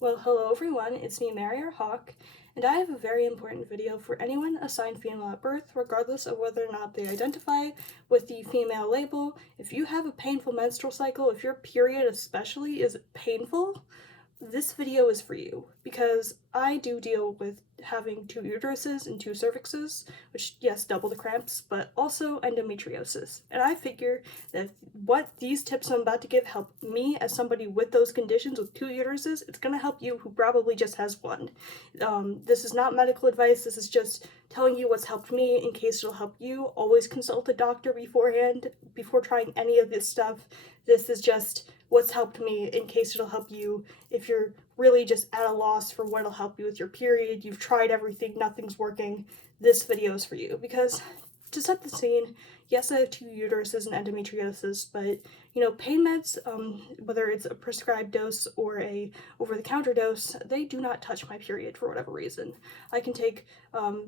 Well, hello everyone, it's me, Mary or Hawk, and I have a very important video for anyone assigned female at birth, regardless of whether or not they identify with the female label. If you have a painful menstrual cycle, if your period especially is painful, this video is for you because I do deal with having 2 uteruses and 2 cervixes, which, yes, double the cramps, but also endometriosis. And I figure that what these tips I'm about to give help me as somebody with those conditions with 2 uteruses, it's going to help you who probably just has one. This is not medical advice, this is just telling you what's helped me in case it'll help you. Always consult a doctor beforehand, before trying any of this stuff. This is just what's helped me in case it'll help you if you're really just at a loss for what'll help you with your period. You've tried everything, nothing's working. This video is for you because, to set the scene, yes, I have 2 uteruses and endometriosis, but pain meds, whether it's a prescribed dose or a over-the-counter dose, they do not touch my period for whatever reason. I can take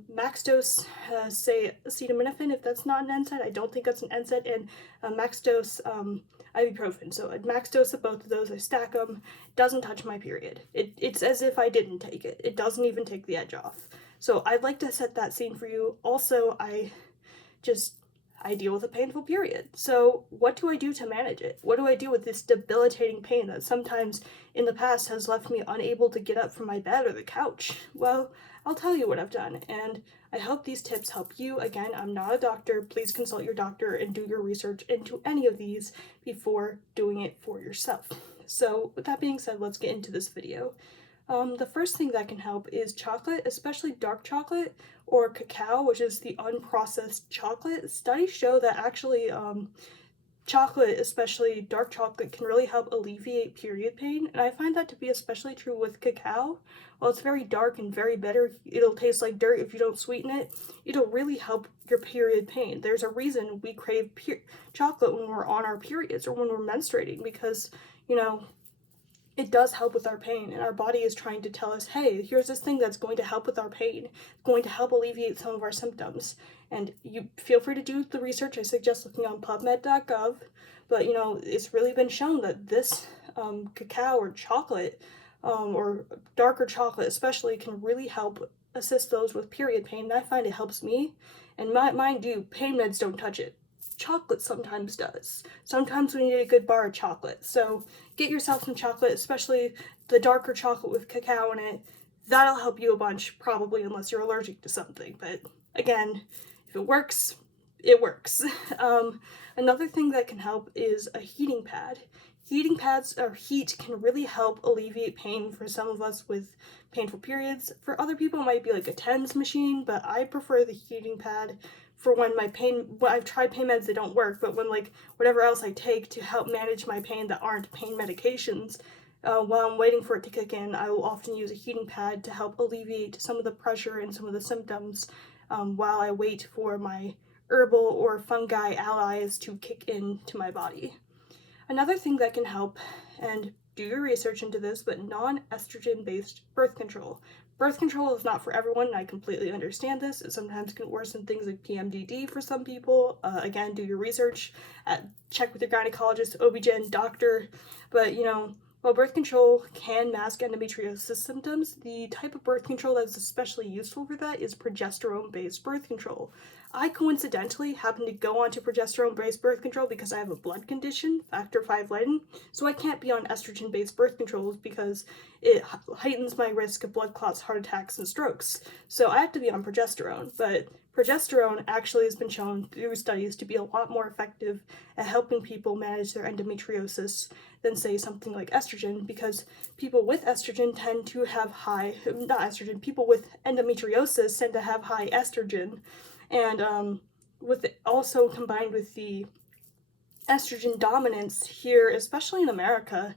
max dose, say acetaminophen, if that's not an NSAID. I don't think that's an NSAID, and max dose ibuprofen. So a max dose of both of those, I stack them. Doesn't touch my period. It's as if I didn't take it. It doesn't even take the edge off. So I'd like to set that scene for you. Also, I deal with a painful period. So what do I do to manage it? What do I do with this debilitating pain that sometimes in the past has left me unable to get up from my bed or the couch? Well, I'll tell you what I've done, and I hope these tips help you. Again, I'm not a doctor. Please consult your doctor and do your research into any of these before doing it for yourself. So with that being said, let's get into this video. The first thing that can help is chocolate, especially dark chocolate or cacao, which is the unprocessed chocolate. Studies show that actually chocolate, especially dark chocolate, can really help alleviate period pain, and I find that to be especially true with cacao. While it's very dark and very bitter, it'll taste like dirt if you don't sweeten it. It'll really help your period pain. There's a reason we crave chocolate when we're on our periods or when we're menstruating, because it does help with our pain, and our body is trying to tell us, hey, here's this thing that's going to help with our pain, going to help alleviate some of our symptoms. And you feel free to do the research. I suggest looking on pubmed.gov, but it's really been shown that this cacao or chocolate, or darker chocolate especially, can really help assist those with period pain, and I find it helps me. And mind you, pain meds don't touch it. Chocolate sometimes does. Sometimes we need a good bar of chocolate. So get yourself some chocolate, especially the darker chocolate with cacao in it. That'll help you a bunch, probably, unless you're allergic to something. But again, if it works, it works. Another thing that can help is a heating pad. Heating pads or heat can really help alleviate pain for some of us with painful periods. For other people, it might be like a TENS machine, but I prefer the heating pad for when I've tried pain meds that don't work, but when whatever else I take to help manage my pain that aren't pain medications, while I'm waiting for it to kick in, I will often use a heating pad to help alleviate some of the pressure and some of the symptoms while I wait for my herbal or fungi allies to kick into my body. Another thing that can help, and do your research into this, but non-estrogen based birth control. Birth control is not for everyone, and I completely understand this. It sometimes can worsen things like PMDD for some people. Again, do your research, check with your gynecologist, OB-GYN, doctor. But while birth control can mask endometriosis symptoms, the type of birth control that's especially useful for that is progesterone-based birth control. I coincidentally happen to go onto progesterone-based birth control because I have a blood condition, factor V Leiden, so I can't be on estrogen-based birth controls because it heightens my risk of blood clots, heart attacks, and strokes. So I have to be on progesterone, but progesterone actually has been shown through studies to be a lot more effective at helping people manage their endometriosis than, say, something like estrogen, because people with estrogen tend to have people with endometriosis tend to have high estrogen. And with it also combined with the estrogen dominance here, especially in America,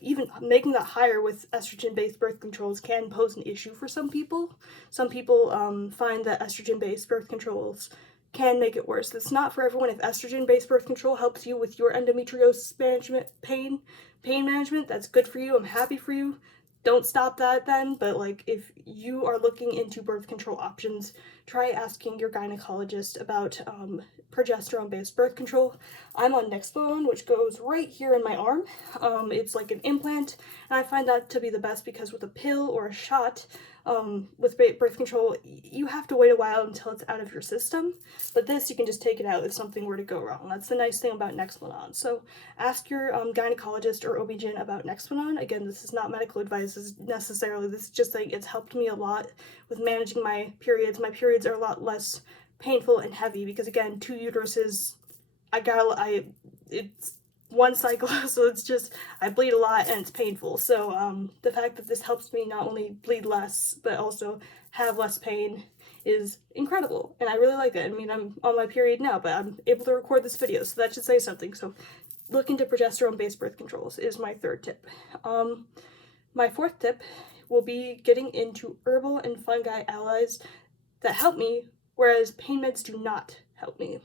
even making that higher with estrogen-based birth controls can pose an issue for some people. Some people find that estrogen-based birth controls can make it worse. It's not for everyone. If estrogen-based birth control helps you with your endometriosis management, pain management, that's good for you. I'm happy for you. don't stop that then, but like if you are looking into birth control options, try asking your gynecologist about progesterone-based birth control. I'm on Nexplanon, which goes right here in my arm. It's like an implant, and I find that to be the best because with a pill or a shot, with birth control, you have to wait a while until it's out of your system. But this, you can just take it out if something were to go wrong. That's the nice thing about Nexplanon. So ask your gynecologist or OB-GYN about Nexplanon. Again, this is not medical advice necessarily. This is just like it's helped me a lot with managing my periods. My periods are a lot less painful and heavy because, again, 2 uteruses, it's one cycle, so it's just, I bleed a lot and it's painful. So the fact that this helps me not only bleed less, but also have less pain is incredible, and I really like it. I mean, I'm on my period now, but I'm able to record this video, so that should say something. So look into progesterone-based birth controls is my 3rd tip. My 4th tip will be getting into herbal and fungi allies that help me, whereas pain meds do not help me.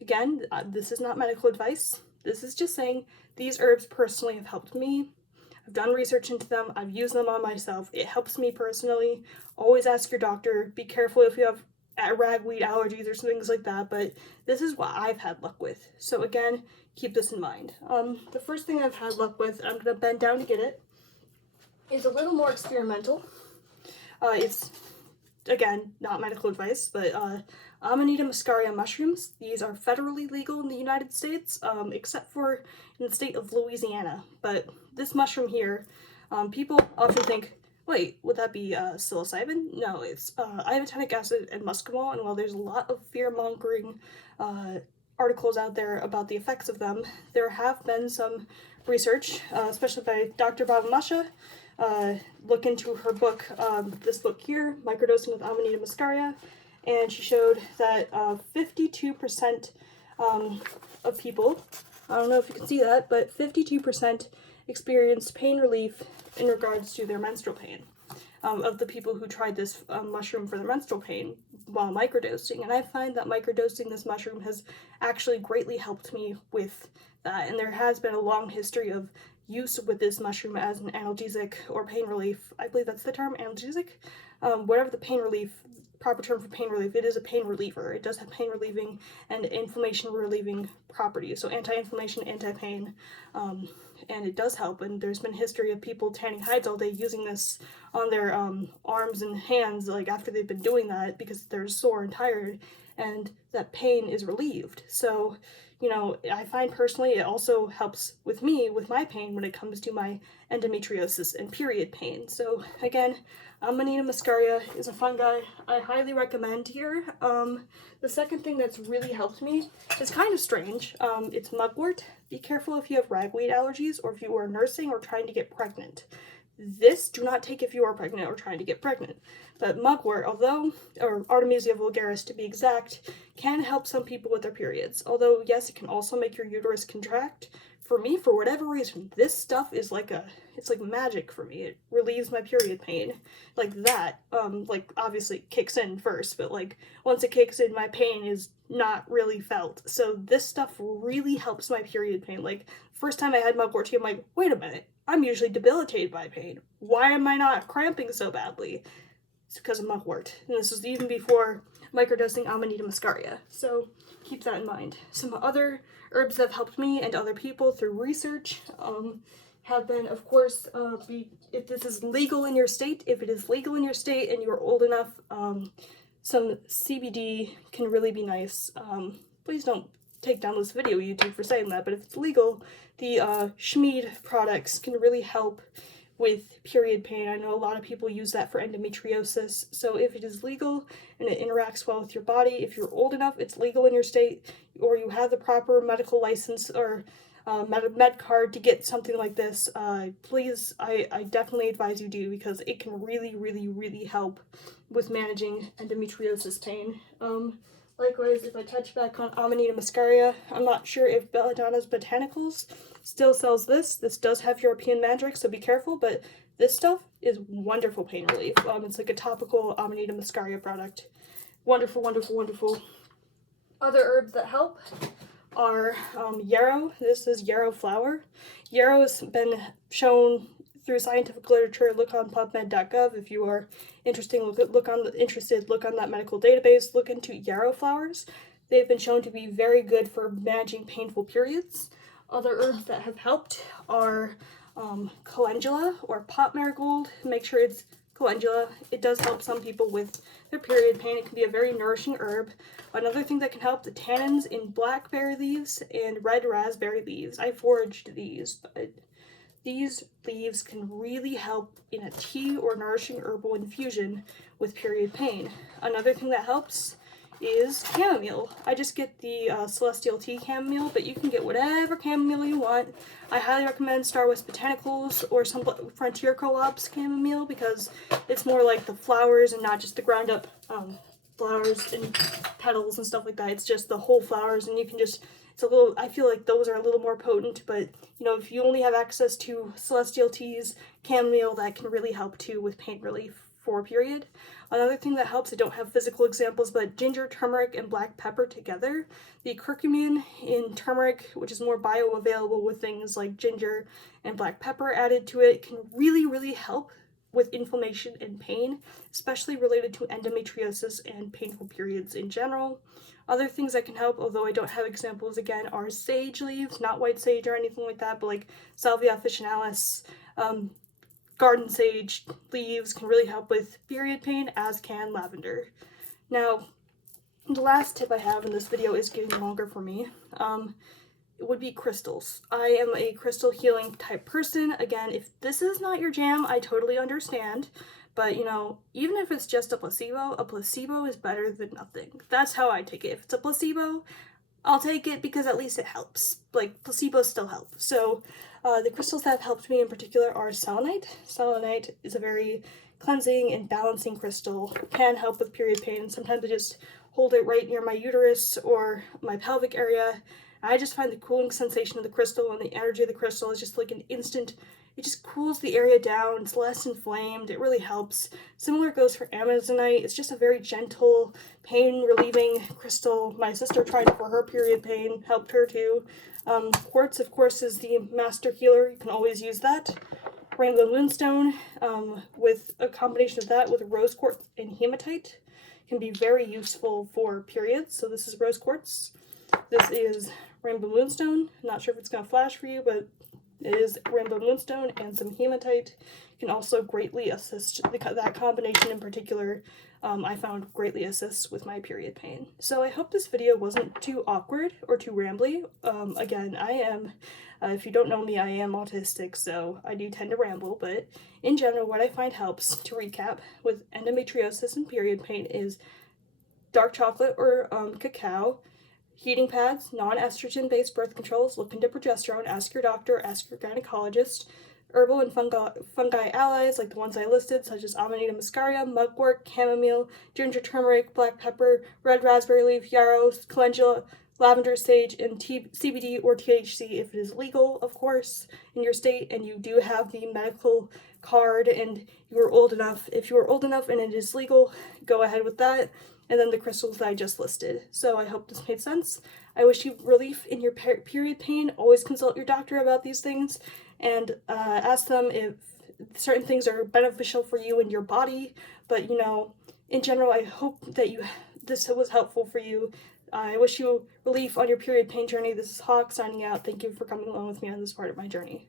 Again, this is not medical advice. This is just saying these herbs personally have helped me. I've done research into them. I've used them on myself. It helps me personally. Always ask your doctor. Be careful if you have ragweed allergies or things like that, but this is what I've had luck with. So again, keep this in mind. The first thing I've had luck with, I'm going to bend down to get it, is a little more experimental. It's, again, not medical advice, but Amanita muscaria mushrooms. These are federally legal in the United States, except for in the state of Louisiana. But this mushroom here, people often think, wait, would that be psilocybin? No, it's ibotenic acid and muscimol, and while there's a lot of fear-mongering articles out there about the effects of them, there have been some research, especially by Dr. Baba look into her book, this book here, Microdosing with Amanita muscaria, and she showed that 52% of people, I don't know if you can see that, but 52% experienced pain relief in regards to their menstrual pain, of the people who tried this mushroom for their menstrual pain while microdosing. And I find that microdosing this mushroom has actually greatly helped me with that, and there has been a long history of use with this mushroom as an analgesic or pain relief. I believe that's the term, analgesic. Whatever the pain relief, proper term for pain relief, it is a pain reliever. It does have pain relieving and inflammation relieving properties, so anti-inflammation, anti-pain, and it does help. And there's been history of people tanning hides all day using this on their arms and hands, like after they've been doing that, because they're sore and tired, and that pain is relieved. So, you know, I find personally it also helps with me with my pain when it comes to my endometriosis and period pain. So again, Amanita muscaria is a fungi I highly recommend here. The second thing that's really helped me is kind of strange. It's mugwort. Be careful if you have ragweed allergies or if you are nursing or trying to get pregnant. This do not take if you are pregnant or trying to get pregnant. But mugwort, although, or Artemisia vulgaris to be exact, can help some people with their periods. Although, yes, it can also make your uterus contract. For me, for whatever reason, this stuff is like it's like magic for me. It relieves my period pain. Like that, like obviously it kicks in first, but like once it kicks in, my pain is not really felt. So this stuff really helps my period pain. Like, first time I had mugwort tea, I'm like, wait a minute, I'm usually debilitated by pain. Why am I not cramping so badly? It's because of mugwort. And this was even before microdosing Amanita muscaria. So keep that in mind. Some other herbs that have helped me and other people through research have been, of course, if this is legal in your state, if it is legal in your state and you're old enough, some CBD can really be nice. Please don't take down this video, YouTube, for saying that, but if it's legal, the Schmied products can really help with period pain. I know a lot of people use that for endometriosis, so if it is legal and it interacts well with your body, if you're old enough, it's legal in your state, or you have the proper medical license or med card to get something like this, please, I definitely advise you do, because it can really, really, really help with managing endometriosis pain. Likewise, if I touch back on Amanita muscaria, I'm not sure if Belladonna's Botanicals still sells this. This does have European magic, so be careful, but this stuff is wonderful pain relief. It's like a topical Amanita muscaria product. Wonderful, wonderful, wonderful. Other herbs that help are yarrow. This is yarrow flower. Yarrow has been shown through scientific literature, look on pubmed.gov if you are interested. Look on that medical database. Look into yarrow flowers. They've been shown to be very good for managing painful periods. Other herbs that have helped are calendula or pot marigold. Make sure it's calendula. It does help some people with their period pain. It can be a very nourishing herb. Another thing that can help, the tannins in blackberry leaves and red raspberry leaves. I foraged these, but these leaves can really help in a tea or nourishing herbal infusion with period pain. Another thing that helps is chamomile. I just get the celestial tea chamomile, but you can get whatever chamomile you want. I highly recommend Star West Botanicals or some Frontier Co-op's chamomile because it's more like the flowers and not just the ground up flowers and petals and stuff like that. It's just the whole flowers, and you can just, it's a little, I feel like those are a little more potent, but you know, if you only have access to celestial teas, chamomile, that can really help too with pain relief for a period. Another thing that helps, I don't have physical examples, but ginger, turmeric, and black pepper together. The curcumin in turmeric, which is more bioavailable with things like ginger and black pepper added to it, can really, really help with inflammation and pain, especially related to endometriosis and painful periods in general. Other things that can help, although I don't have examples again, are sage leaves, not white sage or anything like that, but like Salvia officinalis, garden sage leaves can really help with period pain, as can lavender. Now, the last tip I have in this video is getting longer for me. It would be crystals. I am a crystal healing type person. Again, if this is not your jam, I totally understand. But, you know, even if it's just a placebo is better than nothing. That's how I take it. If it's a placebo, I'll take it because at least it helps. Like, placebos still help. So, the crystals that have helped me in particular are selenite. Selenite is a very cleansing and balancing crystal. It can help with period pain. Sometimes I just hold it right near my uterus or my pelvic area. I just find the cooling sensation of the crystal and the energy of the crystal is just like an instant, it just cools the area down, it's less inflamed, it really helps. Similar goes for amazonite. It's just a very gentle, pain-relieving crystal. My sister tried it for her period pain, helped her too. Quartz, of course, is the master healer. You can always use that. Rainbow moonstone, with a combination of that with rose quartz and hematite, can be very useful for periods. So this is rose quartz. This is rainbow moonstone. Not sure if it's going to flash for you, but it is rainbow moonstone and some hematite. Can also greatly assist, that combination in particular, I found greatly assists with my period pain. So I hope this video wasn't too awkward or too rambly. Again, I am, if you don't know me, I am autistic, so I do tend to ramble, but in general, what I find helps, to recap, with endometriosis and period pain is dark chocolate or cacao, heating pads, non-estrogen-based birth controls, look into progesterone, ask your doctor, ask your gynecologist, herbal and fungi allies like the ones I listed, such as Amanita muscaria, mugwort, chamomile, ginger, turmeric, black pepper, red raspberry leaf, yarrow, calendula, lavender, sage, and CBD or THC if it is legal, of course, in your state, and you do have the medical card and you are old enough. If you are old enough and it is legal, go ahead with that. And then the crystals that I just listed. So I hope this made sense. I wish you relief in your period pain. Always consult your doctor about these things and ask them if certain things are beneficial for you and your body. But, you know, in general, I hope that this was helpful for you. I wish you relief on your period pain journey. This is Hawk signing out. Thank you for coming along with me on this part of my journey.